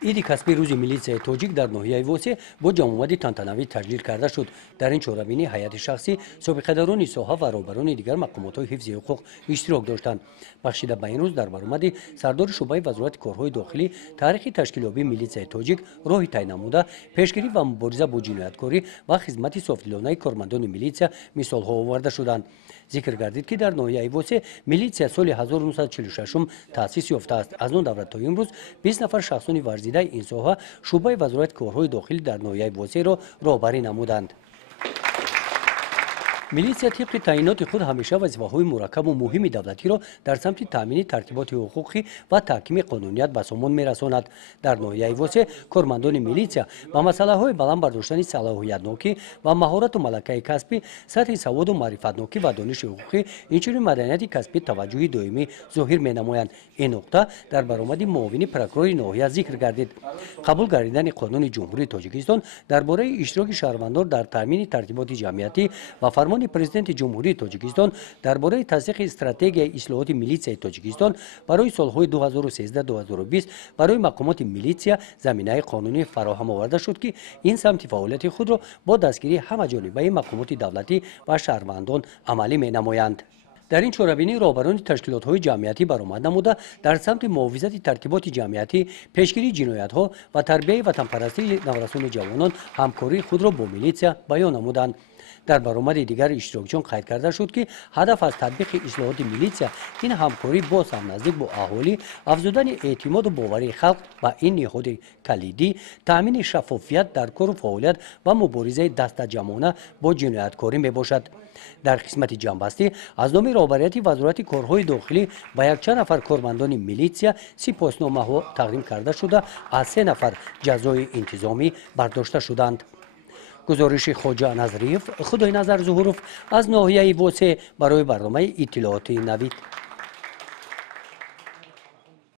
ایدی کسبی روزی میلیسیای توجیک در ناحیه ووسه با جمعیتی تانتناوی تشکیل کرده شد. در این چهاربینی هیئت شخصی سابقه‌داران ساحه و روبران دیگر مقامات حفظ حقوق اشتراک داشتند. بخشیده به این روز در برآمد سردار شعبه وزارت کارهای داخلی تاریخ تشکیلیابی میلیسیای توجیک راه طی نموده پیشگیری و مبارزه با جنایتکاری و خدمت صافدلانه کارمندان میلیسیا مثالها آورده شدند. ذکر گردید که در ناحیه ووسه میلیسیا سال 1946 تأسیس یافته است. از آن دوران تا امروز 20 نفر شخصان ورزیده این ساحه شعبه وزارت کارهای داخلی در ناحیه ووسه را راهبری نمودند. میلیسیا طبق تعیینات خود همیشه وظیفه‌های مرکب و مهم دولتی را در سمت تامین ترتیبات حقوقی و تحکیم قانونیت به سامان می‌رساند. در ناحیه ووسه کارمندان میلیسیا با مسئله‌های بلند برداشتن صلاحیت‌ناکی و مهارت و ملکه کسبی، سطح سواد و معرفت‌ناکی و دانش حقوقی، اینچنین مدنیت کسبی توجه دائمی ظاهر می‌نمایند. این نقطه در برآمد معاون پروکورور ناحیه ذکر گردید. قبول گردیدن قانون جمهوری تاجیکستان درباره اشتراک شهروندان در تامین ترتیبات جمعیتی و فرمان پرزیدنت جمهوری تاجیکستان درباره تصدیق استراتژی اصلاحات میلیسیای تاجیکستان برای سالهای 2013-2020 برای مقامات میلیسیا زمینه قانونی فراهم آورده شد که این سمت فعالیت خود را با دستگیری همه‌جانبه مقامات دولتی و شهروندان عملی می‌نمایند. در این چهاربینی رهبران تشکیلات‌های جمعیتی برآمد نموده در سمت محافظت ترتیبات جمعیتی، پیشگیری جنایت‌ها و تربیت وطنپرستی نوجوانان جوانان همکاری خود را با میلیسیا بیان نمودند. در برآمد دیگر اشتراکچیان قید کرده شد که هدف از تطبیق اصلاحات میلیسیا این همکاری با هم نزدیک با اهالی، افزودن اعتماد و باور خلق و این نهاد کلیدی، تامین شفافیت در کار و فعالیت و مبارزه دستجمعانه با جنایتکاری میباشد. در قسمت جنبستی از نام رهبری وزارت کارهای داخلی به یک چند نفر کارمندان میلیسیا سپاسنامه تقدیم کرده شده، از 3 نفر جزای انتظامی برداشته شدند. گزارش خواجه نظریف خدای نظر ظهوروف از ناحیه ووسه برای برنامه اطلاعات نوید.